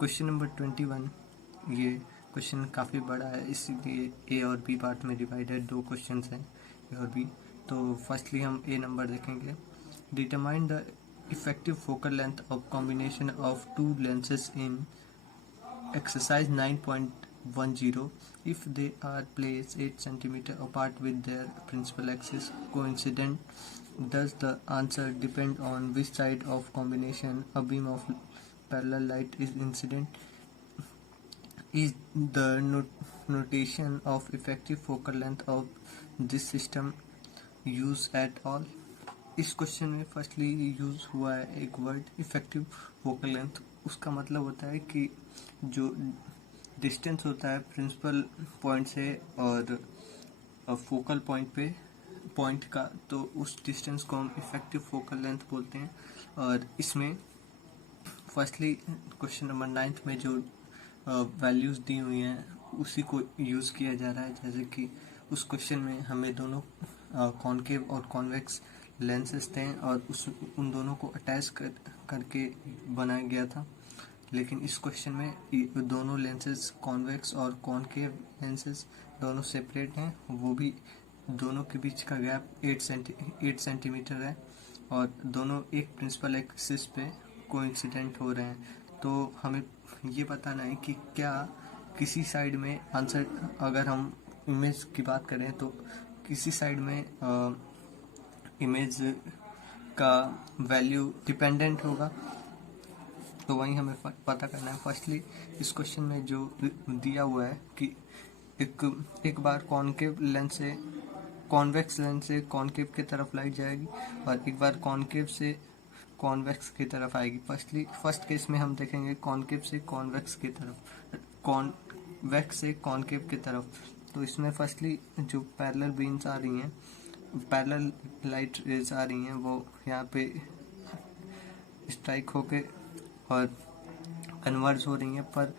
Question number 21। ये question काफ़ी बड़ा है, इसीलिए ए और बी पार्ट में डिवाइडेड। दो क्वेश्चन हैं ए और बी। तो फर्स्टली हम ए नंबर देखेंगे। Determine the effective focal length of combination of to lenses in exercise 9.10 if they are placed 8 centimeter apart with their principal axis coincident. Does the answer depend on which side of combination a beam of parallel light is incident? Is the notation of effective focal length of this system used at all? इस question में firstly use हुआ है एक word effective focal length. उसका मतलब होता है कि जो डिस्टेंस होता है प्रिंसिपल पॉइंट से और फोकल पॉइंट का, तो उस डिस्टेंस को हम इफेक्टिव फोकल लेंथ बोलते हैं। और इसमें फर्स्टली क्वेश्चन नंबर 9 में जो वैल्यूज दी हुई हैं उसी को यूज़ किया जा रहा है। जैसे कि उस क्वेश्चन में हमें दोनों कॉनकेव और कॉन्वेक्स लेंसेज थे और उन दोनों को अटैच करके बनाया गया था। लेकिन इस क्वेश्चन में दोनों लेंसेज कॉन्वेक्स और कॉनकेव लेंसेज दोनों सेपरेट हैं, वो भी दोनों के बीच का गैप 8 सेंटीमीटर है और दोनों एक प्रिंसिपल एक्सिस पे कोइंसिडेंट हो रहे हैं। तो हमें ये बताना है कि क्या किसी साइड में आंसर, अगर हम इमेज की बात करें तो किसी साइड में इमेज का वैल्यू डिपेंडेंट होगा। तो वही हमें पता करना है। फर्स्टली इस क्वेश्चन में जो दिया हुआ है कि एक बार कॉनकेव लेंस से कॉन्वेक्स लेंस से कॉनकेव की तरफ लाइट जाएगी और एक बार कॉनकेव से कॉन्वेक्स की तरफ आएगी। फर्स्ट केस में हम देखेंगे कॉनकेव से कॉन्वेक्स की तरफ, कॉन्वेक्स से कॉनकेव की तरफ। तो इसमें फर्स्टली जो पैरेलल बीम्स आ रही हैं, पैरेलल लाइट रेज आ रही हैं, वो यहाँ पे स्ट्राइक होके और कन्वर्ज हो रही हैं। पर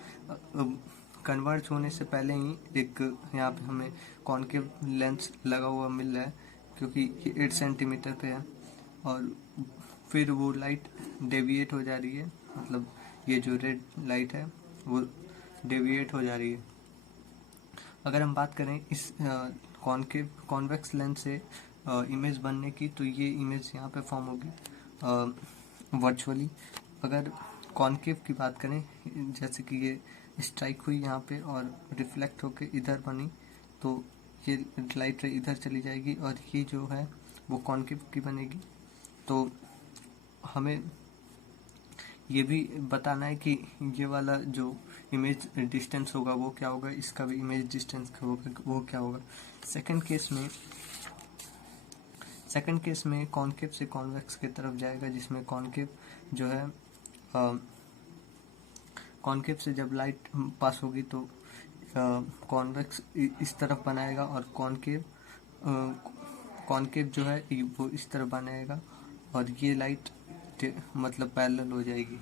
कन्वर्ज होने से पहले ही एक यहाँ पे हमें कॉनकेव लेंस लगा हुआ मिल रहा है, क्योंकि ये 8 सेंटीमीटर पे है। और फिर वो लाइट डेविएट हो जा रही है, मतलब ये जो रेड लाइट है वो डेविएट हो जा रही है। अगर हम बात करें इस कॉन्वेक्स लेंस से इमेज बनने की, तो ये इमेज यहाँ पे फॉर्म होगी वर्चुअली। अगर कॉनकेव की बात करें, जैसे कि ये स्ट्राइक हुई यहाँ पे और रिफ्लेक्ट होके इधर बनी, तो ये लाइट इधर चली जाएगी और ये जो है वो कॉनकेव की बनेगी। तो हमें ये भी बताना है कि ये वाला जो इमेज डिस्टेंस होगा वो क्या होगा, इसका भी इमेज डिस्टेंस होगा वो क्या होगा। सेकंड केस में कॉनकेव से कॉन्वेक्स की तरफ जाएगा, जिसमें कॉनकेव जो है कॉनकेव से जब लाइट पास होगी तो कॉन्वेक्स इस तरफ बनाएगा और कॉनकेव जो है वो इस तरफ बनाएगा और ये लाइट मतलब पैरेलल हो जाएगी।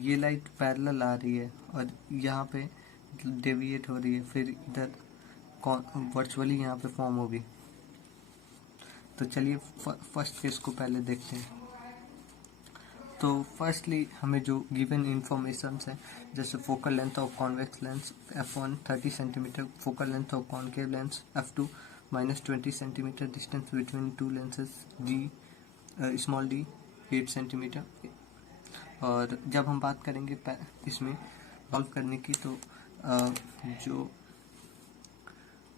ये लाइट पैरेलल आ रही है और यहाँ पे डेविएट हो रही है, फिर इधर वर्चुअली यहाँ पे फॉर्म होगी। तो चलिए फर्स्ट केस को पहले देखते हैं। तो फर्स्टली हमें जो गिवन इंफॉर्मेशन है, जैसे focal length of convex lens f1 30 centimetre, focal length of concave lens f2 -20 centimetre, distance between two lenses d small d 8 centimetre. और जब हम बात करेंगे इसमें सॉल्व करने की, तो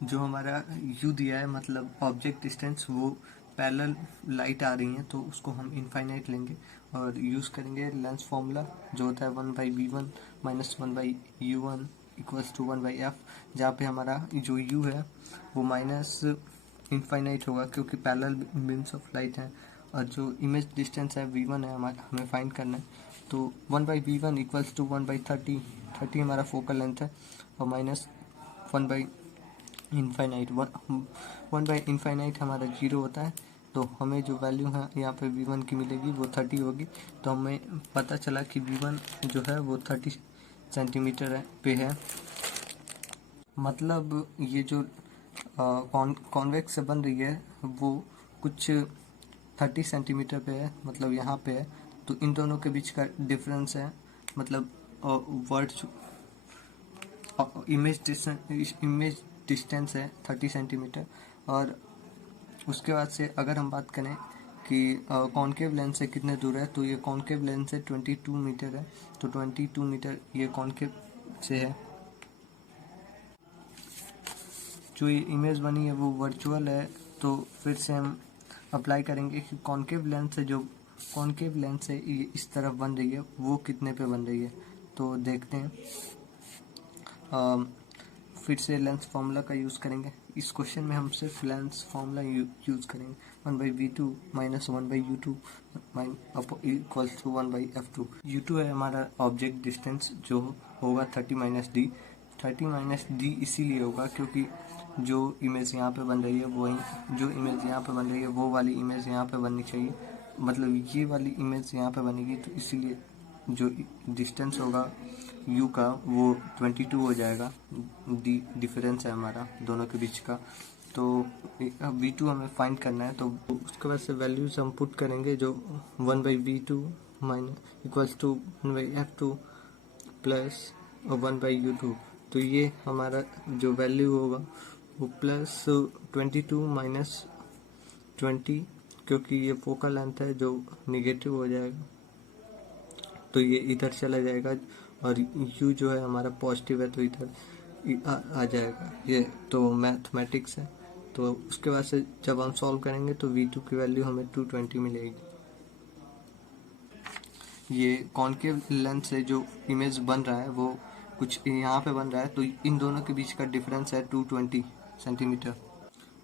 जो हमारा u दिया है, मतलब ऑब्जेक्ट डिस्टेंस, वो पैरेलल लाइट आ रही हैं, तो उसको हम इनफाइनाइट लेंगे और यूज़ करेंगे लेंस फॉर्मूला जो होता है 1/v1 - 1/u1 = 1/f, जहाँ पे हमारा जो u है वो माइनस इनफाइनाइट होगा क्योंकि पैरेलल बीम्स ऑफ लाइट है। और जो इमेज डिस्टेंस है v1 है हमें फाइंड करना है। तो 1/v1 = 1/30, 30 हमारा फोकल लेंथ है और माइनस 1/इनफाइनाइट, 1/इनफाइनाइट हमारा 0 होता है। तो हमें जो वैल्यू है यहाँ पे v1 की मिलेगी वो 30 होगी। तो हमें पता चला कि v1 जो है वो 30 सेंटीमीटर पे है। मतलब ये जो कॉन्वेक्स से बन रही है वो कुछ 30 सेंटीमीटर पे है, मतलब यहाँ पे है, तो इन दोनों के बीच का डिफरेंस है, मतलब वर्ड इमेज डिस्टेंस है 30 सेंटीमीटर। और उसके बाद से अगर हम बात करें कि कॉन्केव लेंस से कितने दूर है, तो ये कॉन्केव लेंस से 22 मीटर है, तो 22 मीटर ये कॉन्केव से है। जो ये इमेज बनी है वो वर्चुअल है, तो फिर से हम अप्लाई करेंगे कि कॉन्केव लेंस से ये इस तरफ बन रही है वो कितने पे बन रही है। तो देखते हैं, फिर से लेंस फार्मूला का यूज़ करेंगे। इस क्वेश्चन में हम सिर्फ लेंस फार्मूला यूज़ करेंगे, 1/v2 minus 1/u2 equals to 1/f2। u2 है हमारा ऑब्जेक्ट डिस्टेंस जो होगा 30 - d। 30 - d इसीलिए होगा क्योंकि जो इमेज यहाँ पे बन रही है वही जो इमेज यहाँ पे बन रही है वो वाली इमेज यहाँ पे बननी चाहिए, मतलब ये वाली इमेज यहाँ पे बनेगी, तो इसीलिए जो डिस्टेंस होगा u का वो 22 हो जाएगा। डिफरेंस है हमारा दोनों के बीच का। तो v2 हमें फाइंड करना है, तो उसके बाद से वैल्यूज हम पुट करेंगे, जो 1/v2 minus equals to 1/f2 plus 1/u2। तो ये हमारा जो वैल्यू होगा वो प्लस 22 माइनस 20, क्योंकि ये फोकल लेंथ है जो निगेटिव हो जाएगा, तो ये इधर चला जाएगा, और u जो है हमारा पॉजिटिव है तो इधर आ जाएगा। ये तो मैथमेटिक्स है। तो उसके बाद से जब हम सॉल्व करेंगे तो v2 की वैल्यू हमें 220 मिलेगी। ये कॉन्केव लेंस से जो इमेज बन रहा है वो कुछ यहाँ पे बन रहा है, तो इन दोनों के बीच का डिफरेंस है 220 सेंटीमीटर।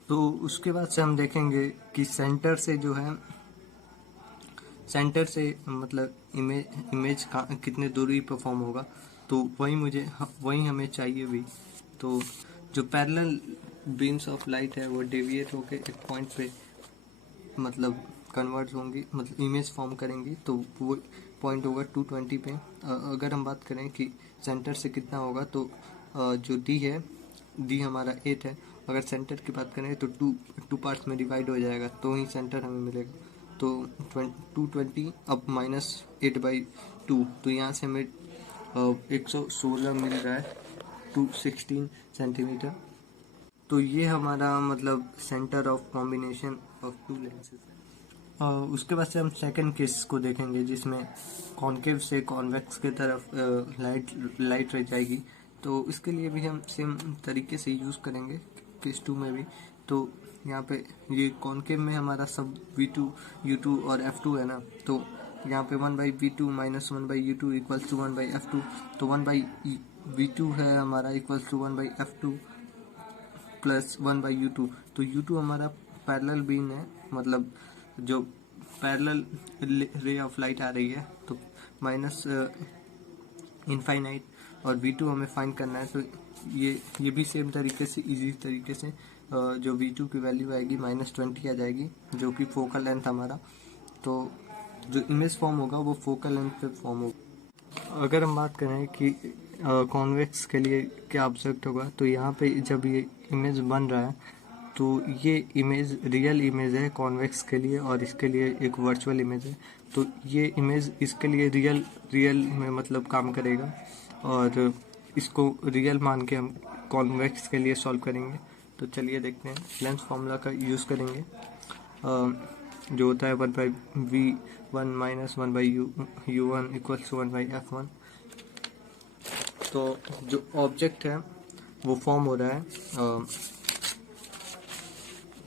तो उसके बाद से हम देखेंगे कि सेंटर से मतलब इमेज का कितने दूरी परफॉर्म होगा, तो वही हमें चाहिए भी। तो जो पैरेलल बीम्स ऑफ लाइट है वो डेविएट होकर एक पॉइंट पे मतलब कन्वर्ट होंगी, मतलब इमेज फॉर्म करेंगी, तो वो पॉइंट होगा 220 पे। अगर हम बात करें कि सेंटर से कितना होगा, तो जो डी हमारा 8 है, अगर सेंटर की बात करें तो टू पार्ट्स में डिवाइड हो जाएगा, तो ही सेंटर हमें मिलेगा। तो 220 अब -8/2, तो यहाँ से हमें 116 मिल रहा है, 216 सेंटीमीटर। तो ये हमारा मतलब centre of combination of to lenses है। उसके बाद से हम सेकंड केस को देखेंगे, जिसमें कॉन्केव से कॉन्वेक्स की तरफ लाइट रह जाएगी। तो इसके लिए भी हम सेम तरीके से यूज़ करेंगे केस 2 में भी। तो यहाँ पे ये कॉन्केव में हमारा सब v2 u2 और f2 है ना, तो यहाँ पे 1/v2 minus 1/u2 equals to 1/f2। तो 1/v2 है हमारा equals to 1/f2 plus 1/u2। तो u2 हमारा पैरेलल बीम है, मतलब जो पैरेलल रे ऑफ लाइट आ रही है, तो माइनस इनफाइनाइट, और v2 हमें फाइंड करना है। तो ये भी सेम तरीके से इजी तरीके से जो v2 की वैल्यू आएगी -20 आ जाएगी, जो कि फोकल लेंथ हमारा। तो जो इमेज फॉर्म होगा वो फोकल लेंथ पे फॉर्म होगा। अगर हम बात करें कि कॉन्वेक्स के लिए क्या ऑब्जेक्ट होगा, तो यहाँ पे जब ये इमेज बन रहा है तो ये इमेज रियल इमेज है कॉन्वेक्स के लिए, और इसके लिए एक वर्चुअल इमेज है। तो ये इमेज इसके लिए रियल में मतलब काम करेगा, और इसको रियल मान के हम कॉन्वेक्स के लिए सॉल्व करेंगे। तो चलिए देखते हैं, लेंस फार्मूला का यूज़ करेंगे, जो होता है 1/v1 minus 1/u1 equals to 1/f1। तो जो ऑब्जेक्ट है वो फॉर्म हो रहा है,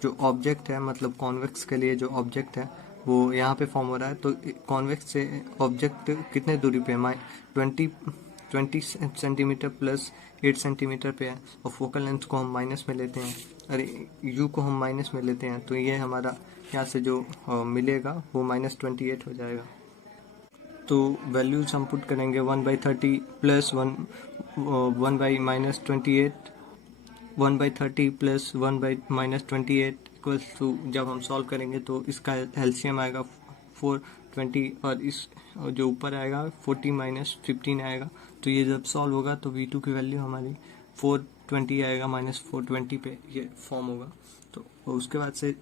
जो ऑब्जेक्ट है मतलब कॉन्वेक्स के लिए जो ऑब्जेक्ट है वो यहाँ पे फॉर्म हो रहा है। तो कॉन्वेक्स से ऑब्जेक्ट कितने दूरी पे है, 20 सेंटीमीटर प्लस 8 सेंटीमीटर पे है, और फोकल लेंथ को हम माइनस में लेते हैं, अरे यू को हम माइनस में लेते हैं, तो ये हमारा यहाँ से जो मिलेगा वो -28 हो जाएगा। तो वैल्यूज हम पुट करेंगे 1/30 प्लस 1/-28, 1/30 प्लस 1/-28 इक्वल्स टू, जब हम सॉल्व करेंगे तो इसका एलसीएम आएगा 420, और इस जो ऊपर आएगा 40 - 15 आएगा। तो ये जब सॉल्व होगा तो v2 की वैल्यू हमारी 420 आएगा, -420 पे ये फॉर्म होगा। तो उसके बाद से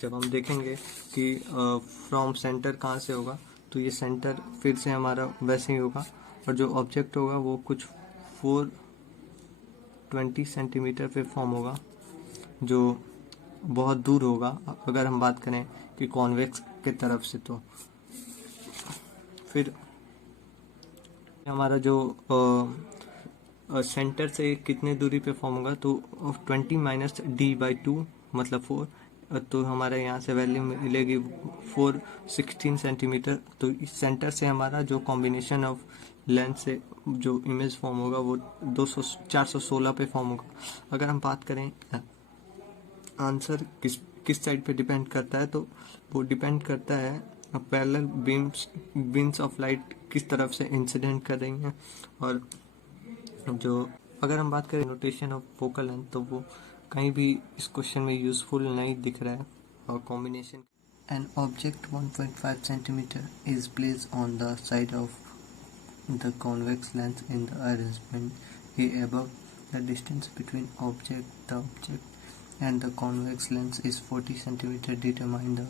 जब हम देखेंगे कि फ्रॉम सेंटर कहाँ से होगा, तो ये सेंटर फिर से हमारा वैसे ही होगा, और जो ऑब्जेक्ट होगा वो कुछ 420 सेंटीमीटर पे फॉर्म होगा, जो बहुत दूर होगा अगर हम बात करें कि कॉन्वेक्स के तरफ से। तो फिर हमारा जो सेंटर से कितने दूरी पे फॉर्म होगा, तो 20 माइनस डी बाई 2 मतलब 4, तो हमारे यहाँ से वैल्यू मिलेगी 416 सेंटीमीटर। तो इस सेंटर से हमारा जो कॉम्बिनेशन ऑफ लेंथ से जो इमेज फॉर्म होगा वो 416 पे फॉर्म होगा। अगर हम बात करें आंसर किस साइड पे डिपेंड करता है, तो वो डिपेंड करता है पैरेलल बीम्स ऑफ लाइट किस तरफ से इंसिडेंट कर रही हैं। और जो अगर हम बात करें नोटेशन ऑफ फोकल लेंथ, तो वो कहीं भी इस क्वेश्चन में यूजफुल नहीं दिख रहा है। और combination an object 1.5 centimetre is placed on the side of the convex lens in the arrangement A above the distance between the object and the convex lens is 40 cm. Determine the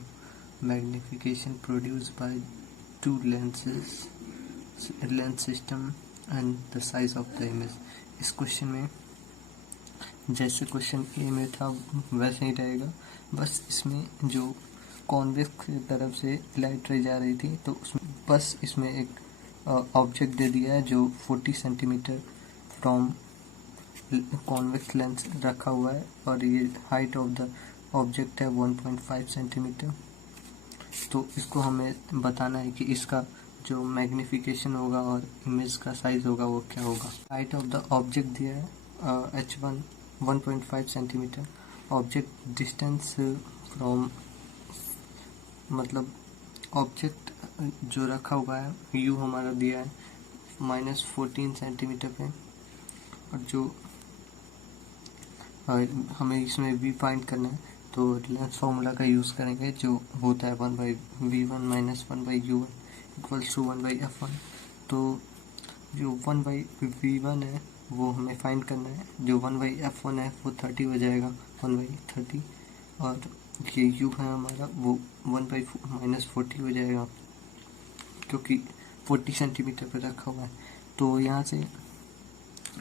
magnification produced by two lens system and the size of the image. इस question में जैसे question ए में था वैसे ही रहेगा, बस इसमें जो कॉन्वेक्स की तरफ से लाइट रे जा रही थी, तो उसमें बस इसमें एक ऑब्जेक्ट दे दिया है जो 40 सेंटीमीटर फ्रॉम कॉन्वेक्स लेंस रखा हुआ है, और ये हाइट ऑफ द ऑब्जेक्ट है 1.5 सेंटीमीटर। तो इसको हमें बताना है कि इसका जो मैग्निफिकेशन होगा और इमेज का साइज होगा वो क्या होगा। हाइट ऑफ द ऑब्जेक्ट दिया है h1 1.5 centimetre. Object distance from मतलब ऑब्जेक्ट जो रखा हुआ है u हमारा दिया है -14 सेंटीमीटर पे, और जो हमें इसमें v फाइंड करना है, तो लेंस फॉर्मूला का यूज़ करेंगे जो होता है 1/v1 minus 1/u1 equals to 1/f1। तो जो 1/v1 है वो हमें फाइंड करना है, जो 1/f1 है वो 30 हो जाएगा 1/30, और ये u है हमारा वो 1/-40 हो जाएगा क्योंकि 40 सेंटीमीटर पर रखा हुआ है। तो यहाँ से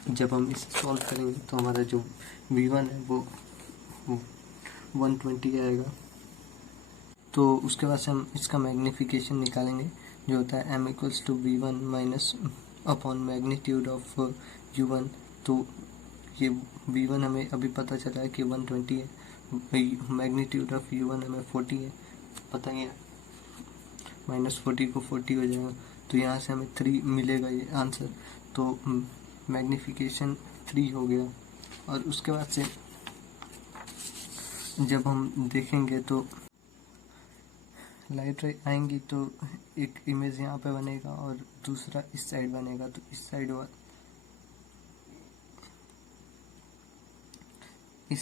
जब हम इसे सॉल्व करेंगे तो हमारा जो v1 है वो 120 आएगा। तो उसके बाद से हम इसका मैग्निफिकेशन निकालेंगे जो होता है m equals to v1 minus upon magnitude of u1। तो ये v1 हमें अभी पता चला है कि 120 है, मैग्नीट्यूड ऑफ u1 हमें 40 है, पता ही है -40 को 40 हो जाएगा, तो यहाँ से हमें 3 मिलेगा ये आंसर। तो मैग्निफिकेशन 3 हो गया। और उसके बाद से जब हम देखेंगे तो लाइट रे आएंगी तो एक इमेज यहाँ पे बनेगा और दूसरा इस साइड बनेगा, तो इस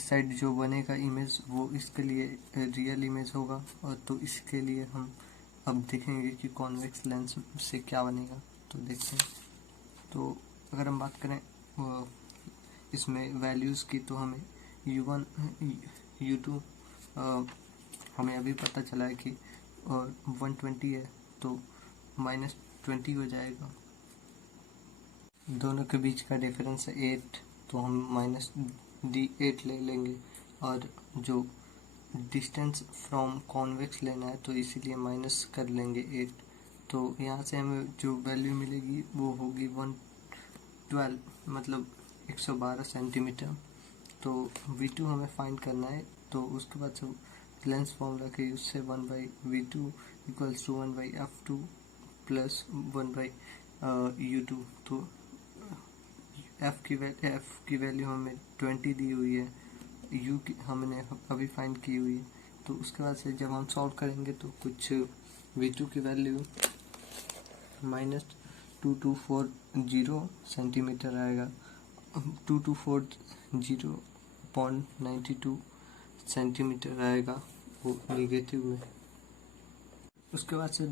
साइड जो बनेगा इमेज वो इसके लिए रियल इमेज होगा, और तो इसके लिए हम अब देखेंगे कि कॉन्वेक्स लेंस से क्या बनेगा। तो देखते हैं। तो अगर हम बात करें इसमें वैल्यूज़ की, तो हमें u1 u2 हमें अभी पता चला है कि 120 है, तो -20 हो जाएगा। दोनों के बीच का डिफरेंस है 8, तो हम -d8 ले लेंगे, और जो डिस्टेंस फ्रॉम कॉन्वेक्स लेना है तो इसीलिए माइनस कर लेंगे 8। तो यहाँ से हमें जो वैल्यू मिलेगी वो होगी 112 मतलब 112 सेंटीमीटर। तो v2 हमें फाइंड करना है, तो उसके बाद से लेंस फॉर्मूला के यूज से 1/v2 equals to 1/f2 plus 1/u2। तो f की वैल्यू हमें 20 दी हुई है, u की हमने अभी फाइंड की हुई है। तो उसके बाद से जब हम सॉल्व करेंगे तो कुछ v2 की वैल्यू -2240 सेंटीमीटर आएगा, 2240.92 सेंटीमीटर आएगा वो नेगेटिव में। उसके बाद से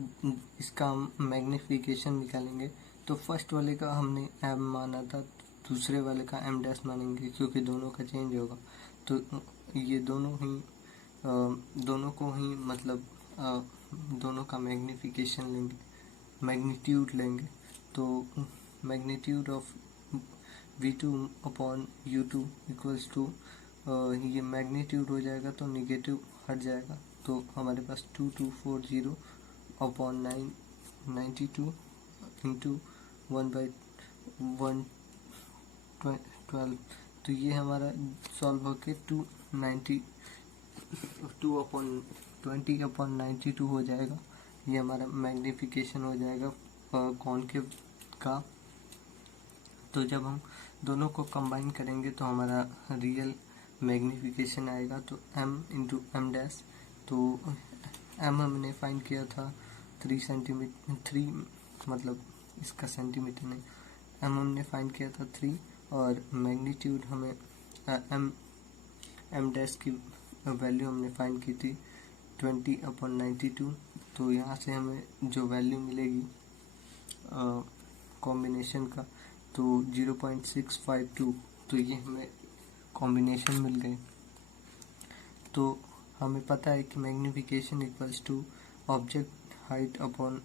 इसका हम मैग्निफिकेशन निकालेंगे, तो फर्स्ट वाले का हमने m माना था, दूसरे वाले का m डैश मानेंगे क्योंकि दोनों का चेंज होगा। तो ये दोनों ही दोनों को ही मतलब दोनों का मैग्निफिकेशन लेंगे, मैग्नीट्यूड लेंगे। तो magnitude of V2 upon U2 equals to, ये मैग्नीट्यूड हो जाएगा तो निगेटिव हट जाएगा, तो हमारे पास 2240 अपॉन 992 इंटू 1/112, तो ये हमारा सॉल्व होके 2/20 हो जाएगा। ये हमारा मैग्निफिकेशन हो जाएगा कॉनकेव का। तो जब हम दोनों को कंबाइन करेंगे तो हमारा रियल मैग्निफिकेशन आएगा, तो m इंटू एम डैश। तो m हमने फाइंड किया था 3 सेंटीमीटर, 3 मतलब इसका सेंटीमीटर नहीं, m हमने फाइंड किया था 3, और मैग्नीट्यूड हमें m डैश की वैल्यू हमने फाइंड की थी 20/92। तो यहाँ से हमें जो वैल्यू मिलेगी कॉम्बिनेशन का, तो 0.652, तो ये हमें कॉम्बिनेशन मिल गए। तो हमें पता है कि magnification equals to object height upon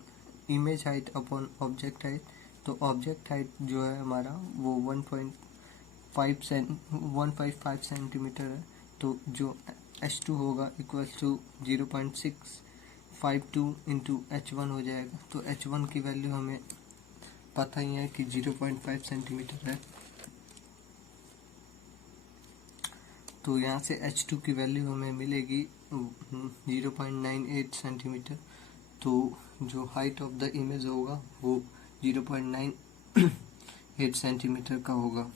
image height upon object height. तो ऑब्जेक्ट हाइट जो है हमारा वो 1.55 सेंटीमीटर है, तो जो H2 होगा इक्वल्स टू 0.652 इंटू H1 हो जाएगा। तो H1 की वैल्यू हमें पता ही है कि 0.5 सेंटीमीटर है, तो यहाँ से H2 की वैल्यू हमें मिलेगी 0.98 सेंटीमीटर। तो जो हाइट ऑफ द इमेज होगा वो 0.98 सेंटीमीटर का होगा।